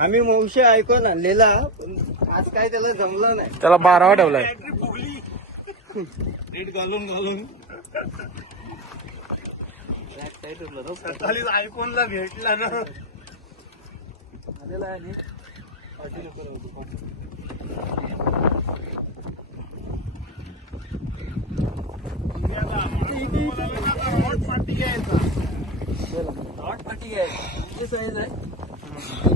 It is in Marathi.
आम्ही मौशी ऐकून आणलेला आज काय त्याला जमलं नाही. त्याला 12वा ठेवलाय नीट घालून घालून आयफोनला भेटला ना आलेला आहे. हॉट पार्टी घ्यायचा साईज आहे.